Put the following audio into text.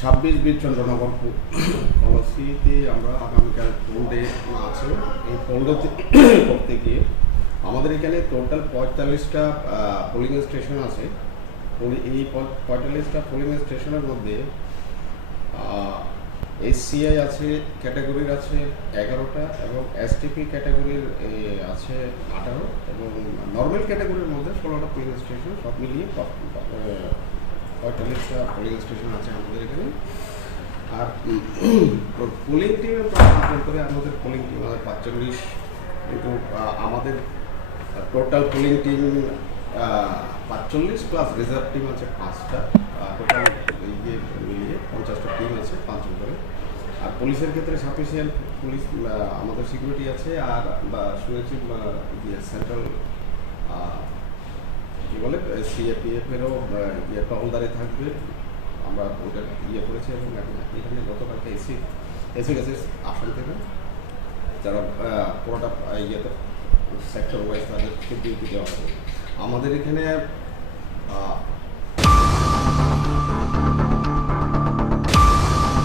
26 চন্দ্রনগর পলিসিতে আমরা আগামীকাল পোল ডে আছে। এই পোল ডে করতে গিয়ে আমাদের এখানে টোটাল 45টা পোলিং স্টেশন আছে। এই 45টা পোলিং স্টেশনের মধ্যে এসসিআই আছে ক্যাটাগরির আছে 11টা এবং এসটিপি ক্যাটাগরির আছে 18 এবং নর্মাল ক্যাটাগরির মধ্যে 16টা পোলিং স্টেশন, সব মিলিয়ে 45টা পোলিং স্টেশন আছে আমাদের এখানে। আর পোলিং টিমে করে আমাদের পোলিং টিম আমাদের 45, কিন্তু আমাদের total polling team 45 plus reserve team আছে 5টা, টোটাল ইয়ে মিলিয়ে 50টা টিম আছে 5জন করে। আর পুলিশের ক্ষেত্রে সাফিসিয়েন্ট পুলিশ আমাদের সিকিউরিটি আছে। আর শুনেছি সেন্ট্রাল কী বলে সিএপিএফেরও টহলদারি থাকবে, আমরা ওটা করেছি। এবং এখানে গতকালকে এসে গেছে আসাম থেকে, যারা পুরোটা সেক্টর ওয়াইজ তাদেরকে ডিউটি দেওয়া হবে। আমাদের এখানে